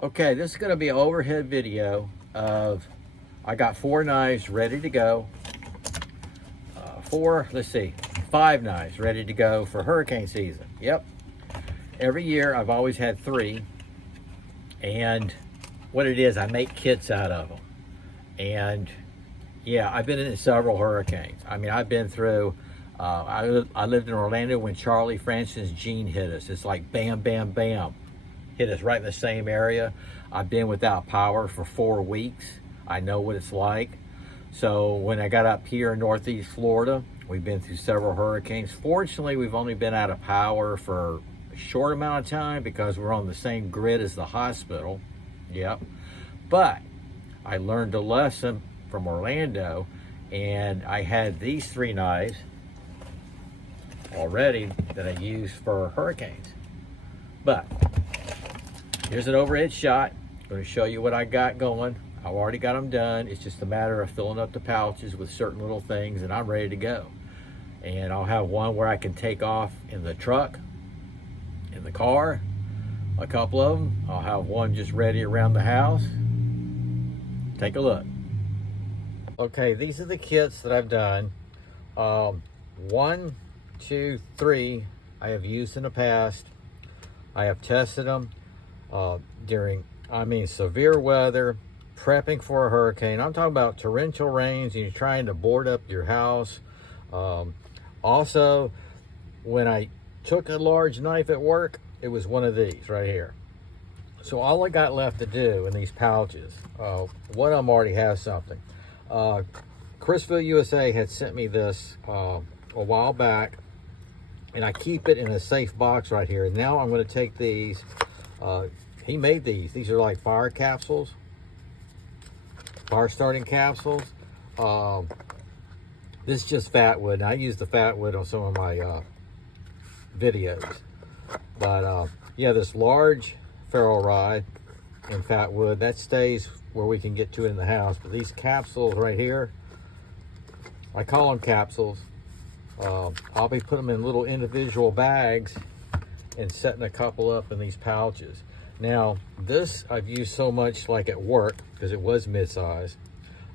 Okay, this is going to be an overhead video of, I got 4 knives ready to go. Five knives ready to go for hurricane season. Yep. Every year I've always had 3. And what it is, I make kits out of them. And yeah, I've been in several hurricanes. I mean, I've been through, I lived in Orlando when Charlie Francis Gene hit us. It's like bam, bam, bam. Hit us right in the same area. I've been without power for 4 weeks. I know what it's like. So when I got up here in Northeast Florida, we've been through several hurricanes. Fortunately, we've only been out of power for a short amount of time because we're on the same grid as the hospital. Yep. But I learned a lesson from Orlando, and I had these 3 knives already that I use for hurricanes. But here's an overhead shot. I'm going to show you what I got going. I've already got them done. It's just a matter of filling up the pouches with certain little things, and I'm ready to go. And I'll have one where I can take off in the truck, in the car, a couple of them. I'll have one just ready around the house. Take a look. Okay, these are the kits that I've done. 1, 2, 3 I have used in the past. I have tested them during, severe weather, prepping for a hurricane. I'm talking about torrential rains and you're trying to board up your house. Also, when I took a large knife at work, it was one of these right here. So all I got left to do in these pouches, one of them already has something. Capsule USA had sent me this a while back, and I keep it in a safe box right here. Now I'm going to take these. He made these. These are like fire capsules, fire starting capsules. This is just fat wood. I use the fat wood on some of my videos. But yeah, this large ferro rod and fat wood, that stays where we can get to it in the house. But these capsules right here, I call them capsules. I'll be putting them in little individual bags and setting a couple up in these pouches. Now, this I've used so much like at work because it was mid-size.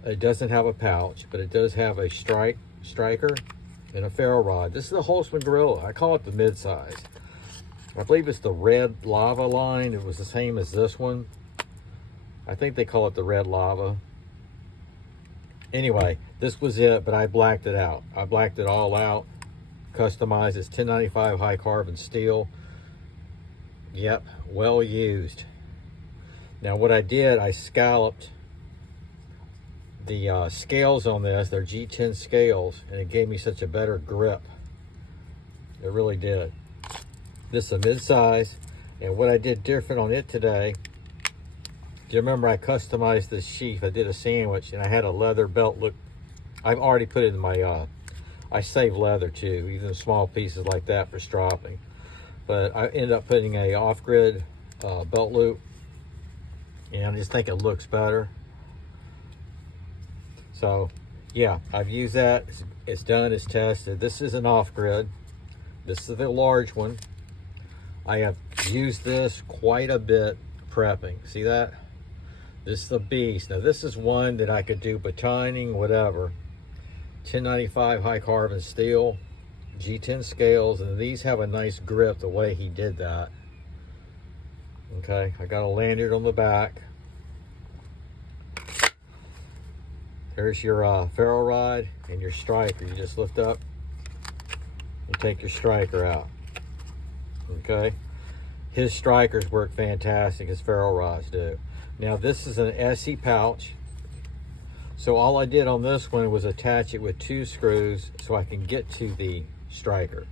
It doesn't have a pouch, but it does have a striker and a ferro rod. This is the Holtzman Gorilla. I call it the mid-size. I believe it's the red lava line. It was the same as this one. I think they call it the red lava. Anyway, this was it, but I blacked it out. I blacked it all out, customized. It's 1095 high carbon steel. Yep, well used. Now what I did, I scalloped the scales on this. They're G10 scales, and it gave me such a better grip. It really did. This is a mid-size, and what I did different on it today, do you remember I customized this sheath? I did a sandwich, and I had a leather belt look. I've already put it in my, I save leather too, even small pieces like that for stropping. But I ended up putting a off-grid belt loop, and I just think it looks better. So yeah, I've used that. It's done, it's tested. This is an off-grid. This is the large one. I have used this quite a bit prepping. See that? This is the beast. Now this is one that I could do batoning, whatever. 1095 high carbon steel, G10 scales, and these have a nice grip the way he did that. Okay, I got a lanyard on the back. There's your ferro rod and your striker. You just lift up and take your striker out. Okay, his strikers work fantastic, his ferro rods do. Now this is an SE pouch, so all I did on this one was attach it with 2 screws so I can get to the striker.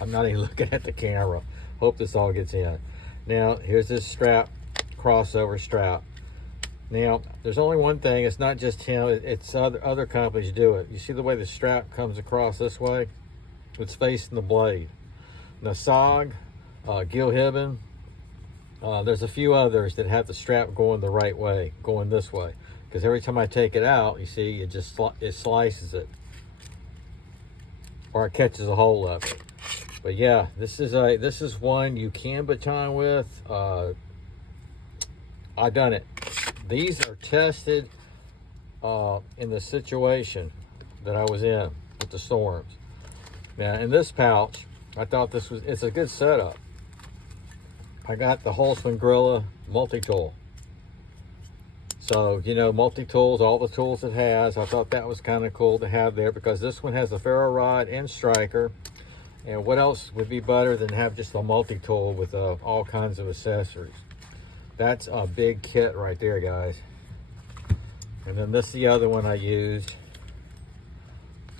I'm not even looking at the camera. Hope this all gets in. Now here's this strap, crossover strap. Now there's only one thing, it's not just him, it's other companies do it. You see the way the strap comes across this way? It's facing the blade. Now SOG, Gil Hibben, there's a few others that have the strap going the right way, going this way. Because every time I take it out, you see, it slices it. Or it catches a hold of it. But yeah, this is one you can baton with. I've done it. These are tested in the situation that I was in with the storms. Now in this pouch, I thought it's a good setup. I got the Holtzman Gorilla multi-tool. So, you know, multi-tools, all the tools it has, I thought that was kind of cool to have there, because this one has a ferro rod and striker. And what else would be better than have just a multi-tool with all kinds of accessories? That's a big kit right there, guys. And then this is the other one I used.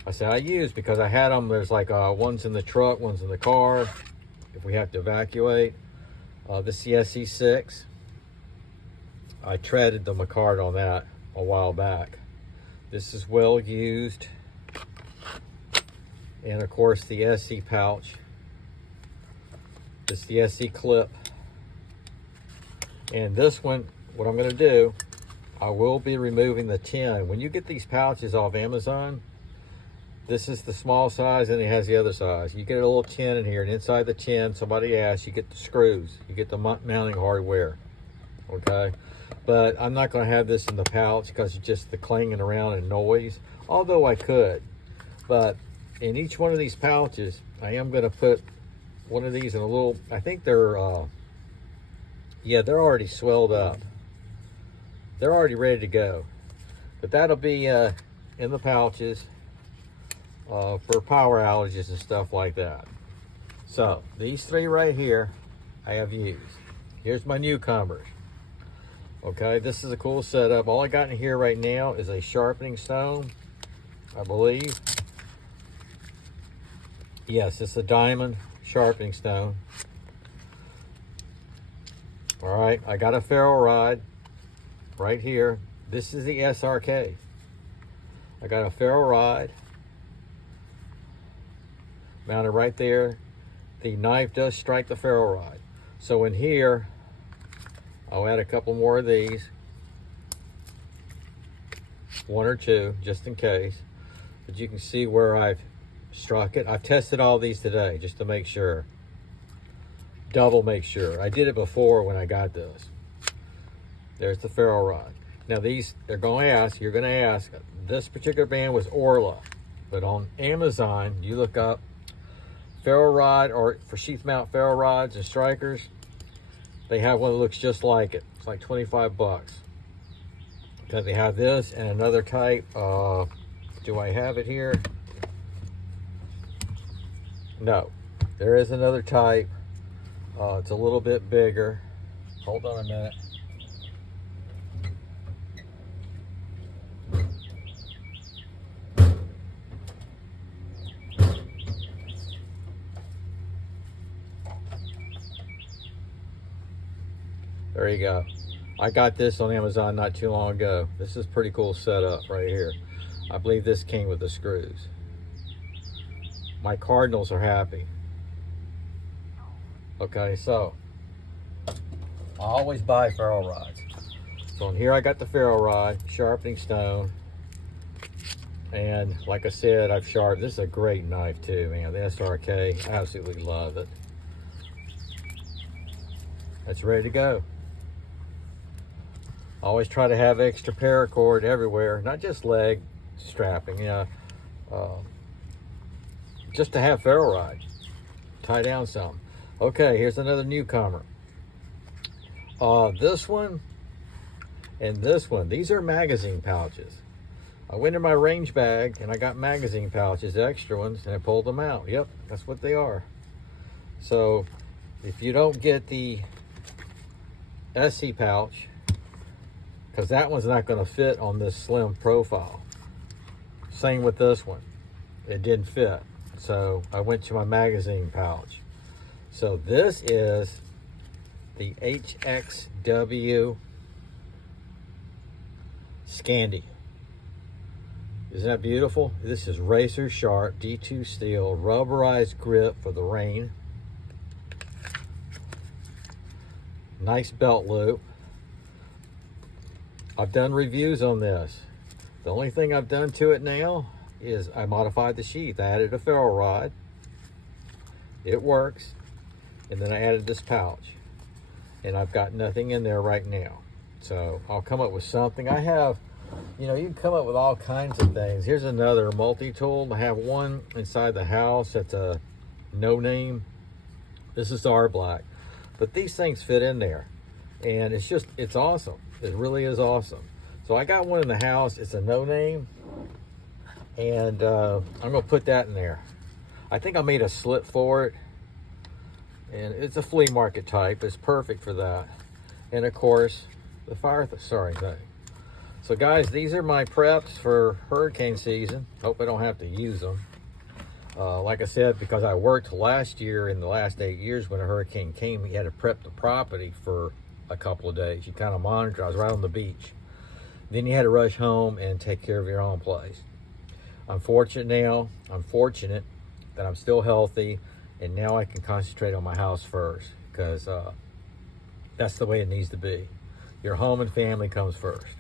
I say I used because I had them. There's like one's in the truck, one's in the car if we have to evacuate. This is the SE6. I treaded the Macard on that a while back. This is well used. And of course the SE pouch. This is the SE clip. And this one, what I'm going to do, I will be removing the tin. When you get these pouches off Amazon, this is the small size and it has the other size. You get a little tin in here, and inside the tin, somebody asked, you get the screws, you get the mounting hardware, okay? But I'm not going to have this in the pouch because it's just the clanging around and noise, although I could. But in each one of these pouches, I am going to put one of these in a little, I think they're, yeah, they're already swelled up. They're already ready to go. But that'll be in the pouches for power outages and stuff like that. So these three right here, I have used. Here's my newcomers. Okay, this is a cool setup. All I got in here right now is a sharpening stone, I believe. Yes, it's a diamond sharpening stone. All right, I got a ferro rod right here. This is the SRK. I got a ferro rod mounted right there. The knife does strike the ferro rod. So in here, I'll add a couple more of these. One or two, just in case. But you can see where I've struck it. I've tested all these today just to make sure. Double make sure. I did it before when I got this. There's the ferro rod. Now these, you're going to ask, this particular band was Orla. But on Amazon, you look up ferro rod, or for sheath mount ferro rods and strikers, they have one that looks just like it. It's like 25 bucks. Okay, they have this and another type. Do I have it here? No, there is another type. It's a little bit bigger. Hold on a minute. There you go. I got this on Amazon not too long ago. This is pretty cool setup right here. I believe this came with the screws. My Cardinals are happy. Okay, so I always buy ferro rods. So in here I got the ferro rod, sharpening stone, and like I said, I've sharpened. This is a great knife too, man. The SRK, absolutely love it. It's ready to go. Always try to have extra paracord everywhere, not just leg strapping, just to have ferro rod, tie down some. Okay, here's another newcomer. This one and this one, these are magazine pouches. I went in my range bag and I got magazine pouches, extra ones, and I pulled them out. Yep, that's what they are. So if you don't get the SE pouch, because that one's not going to fit on this slim profile. Same with this one. It didn't fit. So I went to my magazine pouch. So this is the HXW Scandi. Isn't that beautiful? This is razor sharp D2 steel, rubberized grip for the rain. Nice belt loop. I've done reviews on this. The only thing I've done to it now is I modified the sheath. I added a ferro rod It works. And then I added this pouch, and I've got nothing in there right now. So I'll come up with something. I have, you know, you can come up with all kinds of things. Here's another multi-tool. I have one inside the house that's a no name. This is our black, but these things fit in there, and it's awesome. It really is awesome. So I got one in the house. It's a no name, and I'm gonna put that in there. I think I made a slit for it, and it's a flea market type. It's perfect for that. And of course, the fire thing. So guys, these are my preps for hurricane season. Hope I don't have to use them. Like I said, because I worked last year, in the last 8 years, when a hurricane came, you had to prep the property for a couple of days. You kind of monitor. I was right on the beach. Then you had to rush home and take care of your own place. I'm fortunate that I'm still healthy, and now I can concentrate on my house first, because that's the way it needs to be. Your home and family comes first.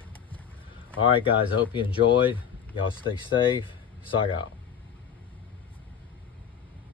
All right, guys, I hope you enjoyed. Y'all stay safe. Sag out.